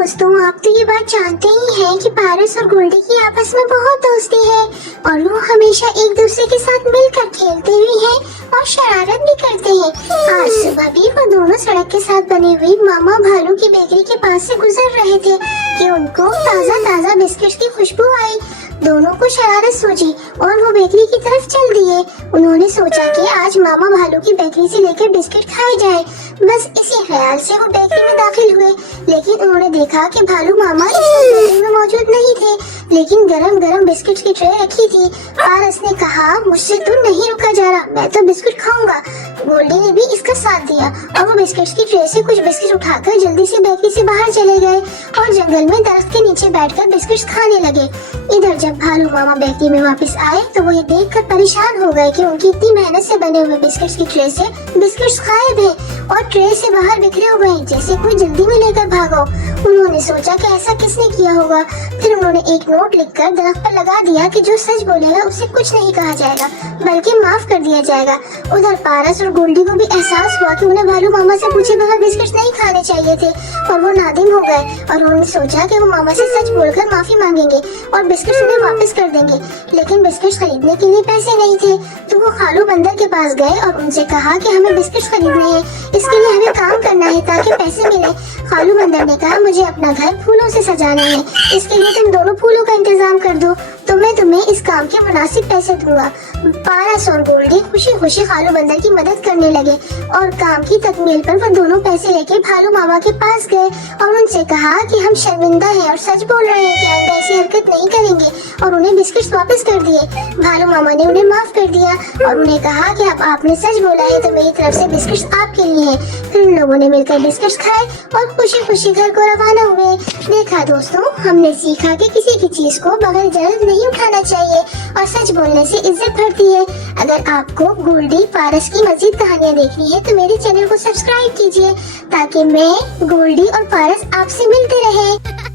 दोस्तों, आप तो ये बात जानते ही हैं कि पारस और गोल्डी की आपस में बहुत दोस्ती है और वो हमेशा एक दूसरे के साथ मिलकर खेलते भी हैं और शरारत भी करते हैं। आज सुबह भी वो दोनों सड़क के साथ बनी हुई मामा भालू की बेकरी के पास से गुजर रहे थे कि उनको ताजा ताजा बिस्किट की खुशबू आई। दोनों को शरारत सूझी और वो बेकरी की तरफ चल दिए। उन्होंने सोचा कि आज मामा भालू की बेकरी से लेकर बिस्किट खाए जाए। बस इसी ख्याल से वो बेकरी में दाखिल हुए, लेकिन उन्होंने देखा कि भालू मामा इस बेकरी में मौजूद नहीं थे, लेकिन गरम गरम बिस्किट की ट्रे रखी थी। पारस ने कहा, मुझसे तो नहीं रुका जा रहा, मैं तो बिस्किट खाऊंगा। गोल्डी ने भी इसका साथ दिया और वो बिस्किट की ट्रे से कुछ बिस्किट उठाकर जल्दी से बेकरी से बाहर चले गए और जंगल में दरख्त के नीचे बैठकर बिस्किट खाने लगे। इधर जब भालू मामा बेकरी में वापस आए तो वो ये देखकर परेशान हो गए कि उनकी इतनी मेहनत से बने हुए बिस्किट्स की ट्रे से बिस्किट्स गायब है और ट्रे से बाहर बिखरे हुए हैं, जैसे कोई जल्दी में लेकर भागो। उन्होंने सोचा कि ऐसा किसने किया होगा। फिर उन्होंने एक नोट लिखकर दरख्त पर लगा दिया कि जो सच बोलेगा उसे कुछ नहीं कहा जाएगा बल्कि माफ कर दिया जाएगा। उधर पारस और गोल्डी को भी एहसास हुआ कि उन्हें भालू मामा से पूछे बगैर बिस्किट्स नहीं खाने चाहिए थे और वो नादिम हो गए और उन्होंने सोचा कि वो मामा से सच बोलकर माफी मांगेंगे और बिस्किट्स उन्हें वापस कर देंगे। लेकिन बिस्किट्स खरीदने के लिए पैसे नहीं थे, तो वो खालू बंदर के पास गए और उनसे कहा कि हमें बिस्किट्स खरीदने हैं, इसके लिए हमें काम करना है ताकि पैसे मिले। खालू बंदर ने कहा, मुझे अपना घर फूलों से सजाना है, इसके लिए तुम दोनों फूलों का इंतजाम कर दो तो मैं तुम्हें इस काम के मुनासिब पैसे दूंगा। पारस और गोल्डी खुशी खुशी खालू बंदर की मदद करने लगे और काम की तकमील पर वो दोनों पैसे लेके भालू मामा के पास गए और उनसे कहा कि हम शर्मिंदा हैं और सच बोल रहे हैं कि आइंदा ऐसी हरकत नहीं करेंगे और उन्हें बिस्किट्स वापस कर दिए। भालू मामा ने उन्हें माफ कर दिया और उन्हें कहा कि अब आपने सच बोला है तो मेरी तरफ से बिस्किट्स आपके लिए हैं। फिर उन लोगों ने मिलकर बिस्किट्स खाए और खुशी खुशी घर को रवाना हुए। देखा दोस्तों, हमने सीखा कि किसी की चीज को बगैर जल्द नहीं उठाना चाहिए और सच बोलने से इज्जत बढ़ती है। अगर आपको गोल्डी पारस की मजीद कहानियाँ देखनी है तो मेरे चैनल को सब्सक्राइब कीजिए ताकि मैं, गोल्डी और पारस आपसे मिलते रहे।